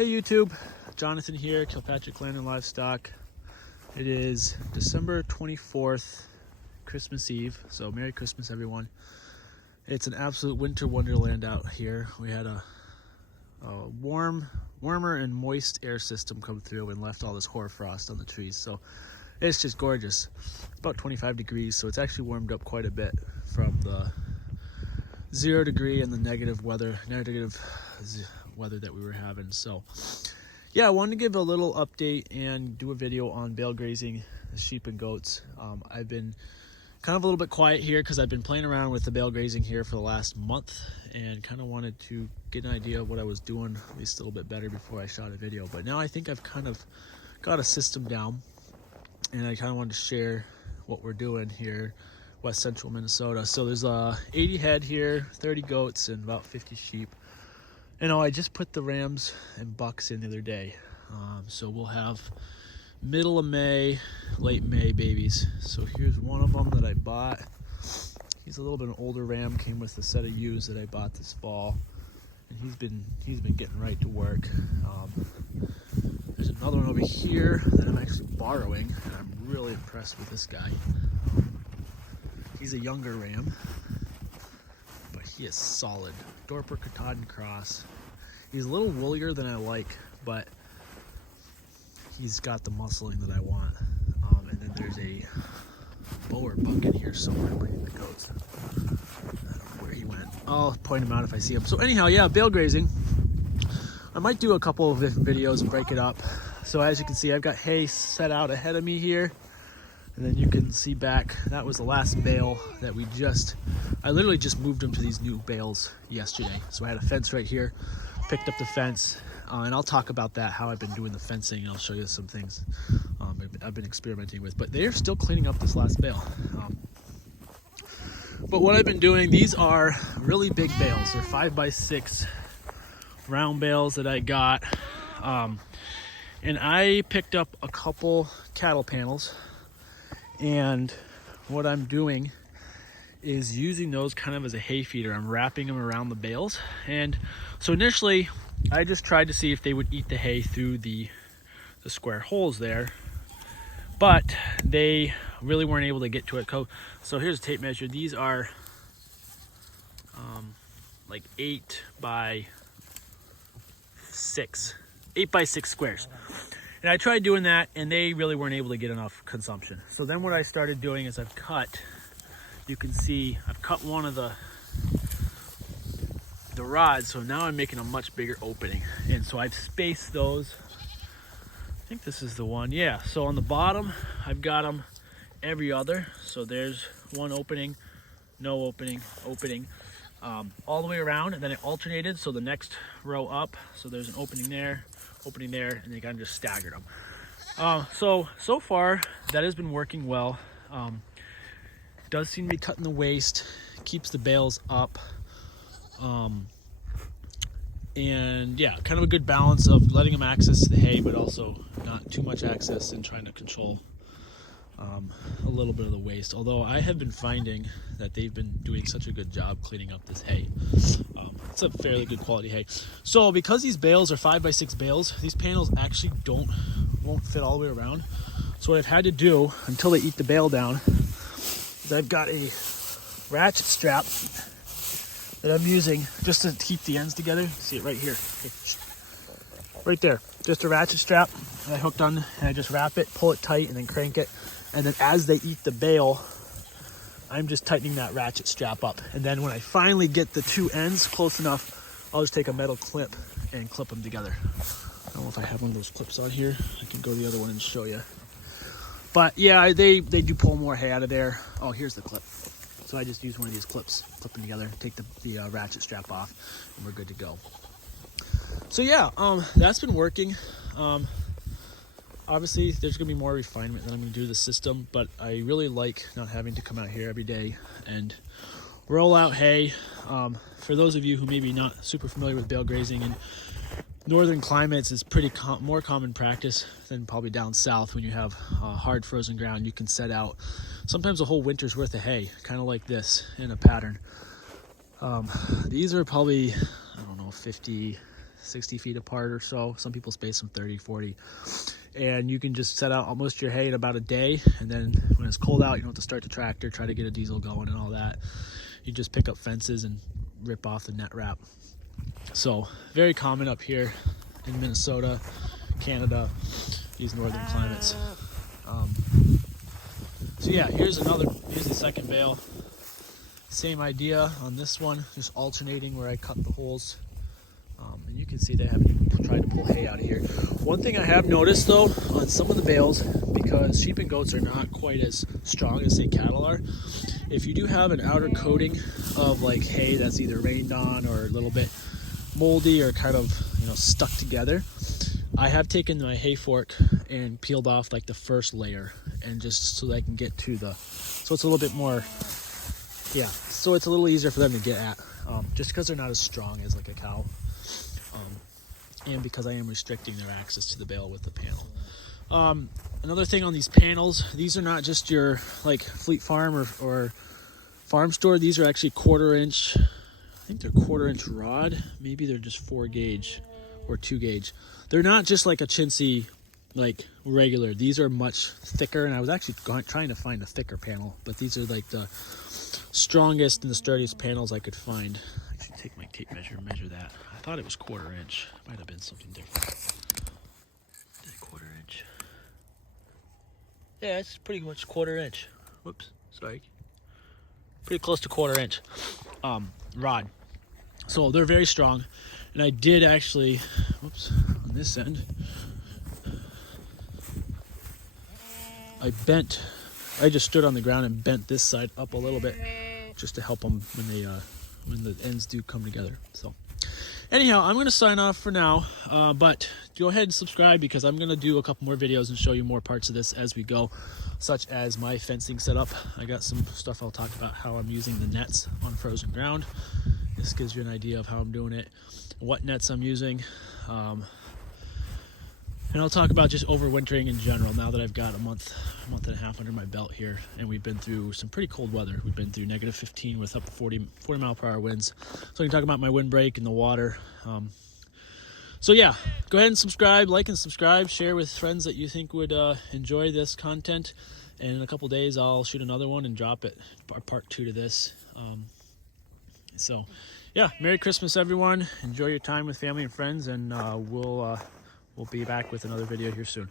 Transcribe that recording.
Hey YouTube, Jonathan here, Kilpatrick Land and Livestock. It is December 24th, Christmas Eve, so Merry Christmas everyone. It's an absolute winter wonderland out here. We had a warmer and moist air system come through and left all this hoarfrost on the trees, so it's just gorgeous. It's about 25 degrees, so it's actually warmed up quite a bit from the 0 degree and the negative weather that we were having. So yeah, I wanted to give a little update and do a video on bale grazing the sheep and goats. I've been kind of a little bit quiet here because I've been playing around with the bale grazing here for the last month and kind of wanted to get an idea of what I was doing at least a little bit better before I shot a video. But now I think I've kind of got a system down, and I kind of wanted to share what we're doing here west central Minnesota. So there's 80 head here, 30 goats and about 50 sheep. I just put the rams and bucks in the other day. So we'll have middle of May, late May babies. So here's one of them that I bought. He's a little bit an older ram, came with a set of ewes that I bought this fall, and he's been getting right to work. There's another one over here that I'm actually borrowing, and I'm really impressed with this guy. He's a younger ram, but he is solid. Dorper Katahdin cross. He's a little woollier than I like, but he's got the muscling that I want. And then there's a Boer buck in here somewhere bringing the goats. I don't know where he went. I'll point him out if I see him. So anyhow, yeah, bale grazing. I might do a couple of different videos and break it up. So as you can see, I've got hay set out ahead of me here. And then you can see back, that was the last bale that I literally just moved them to these new bales yesterday. So I had a fence right here, picked up the fence, and I'll talk about that, how I've been doing the fencing, and I'll show you some things I've been experimenting with. But they're still cleaning up this last bale. But what I've been doing, these are really big bales. They're 5x6 round bales that I got. And I picked up a couple cattle panels. And what I'm doing is using those kind of as a hay feeder. I'm wrapping them around the bales. And so initially, I just tried to see if they would eat the hay through the square holes there. But they really weren't able to get to it. So here's a tape measure. These are like 8x6 squares. And I tried doing that, and they really weren't able to get enough consumption. So then what I started doing is you can see I've cut one of the rods, so now I'm making a much bigger opening. And so I've spaced those. I think this is the one, yeah. So on the bottom, I've got them every other. So there's one opening, no opening, opening, all the way around, and then it alternated. So the next row up, so there's an opening there, and they kind of just staggered them. So far that has been working well. Does seem to be cutting the waste, keeps the bales up, and yeah, kind of a good balance of letting them access the hay, but also not too much access, and trying to control a little bit of the waste. Although I have been finding that they've been doing such a good job cleaning up this hay. It's a fairly good quality hay. So because these bales are 5x6 bales, these panels actually won't fit all the way around. So what I've had to do until they eat the bale down is I've got a ratchet strap that I'm using just to keep the ends together. See it right here, right there. Just a ratchet strap that I hooked on, and I just wrap it, pull it tight, and then crank it. And then as they eat the bale, I'm just tightening that ratchet strap up. And then when I finally get the two ends close enough, I'll just take a metal clip and clip them together. I don't know if I have one of those clips on here. I can go to the other one and show you. But yeah, they do pull more hay out of there. Oh, here's the clip. So I just use one of these clips, clip them together, take the ratchet strap off, and we're good to go. So yeah, that's been working. Obviously, there's going to be more refinement that I'm going to do to the system, but I really like not having to come out here every day and roll out hay. For those of you who may be not super familiar with bale grazing, in northern climates, it's pretty more common practice than probably down south. When you have hard frozen ground, you can set out sometimes a whole winter's worth of hay, kind of like this in a pattern. These are probably, I don't know, 50, 60 feet apart or so. Some people space them 30, 40. And you can just set out almost your hay in about a day. And then when it's cold out, you don't have to start the tractor, try to get a diesel going and all that. You just pick up fences and rip off the net wrap. So very common up here in Minnesota, Canada, these northern climates. So yeah, here's the second bale. Same idea on this one, just alternating where I cut the holes. And you can see they haven't tried to pull hay out of here. One thing I have noticed though, on some of the bales, because sheep and goats are not quite as strong as say cattle are, if you do have an outer coating of like hay that's either rained on or a little bit moldy or kind of, you know, stuck together, I have taken my hay fork and peeled off like the first layer, and just so that I can get to so it's a little bit more, yeah, so it's a little easier for them to get at, just because they're not as strong as like a cow, and because I am restricting their access to the bale with the panel. Another thing on these panels, these are not just your like Fleet Farm or farm store. These are actually 1/4 inch, I think they're 1/4 inch rod, maybe they're just 4 gauge or 2 gauge. They're not just like a chintzy like regular, these are much thicker, and I was actually trying to find a thicker panel, but these are like the strongest and the sturdiest panels I could find. Actually take my tape measure and measure that. I thought it was 1/4 inch, might have been something different. 1/4 inch. Yeah, it's pretty much 1/4 inch. Whoops, sorry. Pretty close to 1/4 inch rod. So they're very strong, and I did actually, whoops, on this end, I just stood on the ground and bent this side up a little bit just to help them when the ends do come together. So anyhow, I'm going to sign off for now, but go ahead and subscribe, because I'm going to do a couple more videos and show you more parts of this as we go, such as my fencing setup. I got some stuff I'll talk about, how I'm using the nets on frozen ground. This gives you an idea of how I'm doing it, what nets I'm using, and I'll talk about just overwintering in general now that I've got a month and a half under my belt here, and we've been through some pretty cold weather. We've been through -15 with up to 40 mile per hour winds. So I can talk about my windbreak and the water. So yeah, go ahead and subscribe, like and subscribe, share with friends that you think would enjoy this content. And in a couple days, I'll shoot another one and drop it, part 2 to this. So yeah, Merry Christmas, everyone. Enjoy your time with family and friends, and we'll be back with another video here soon.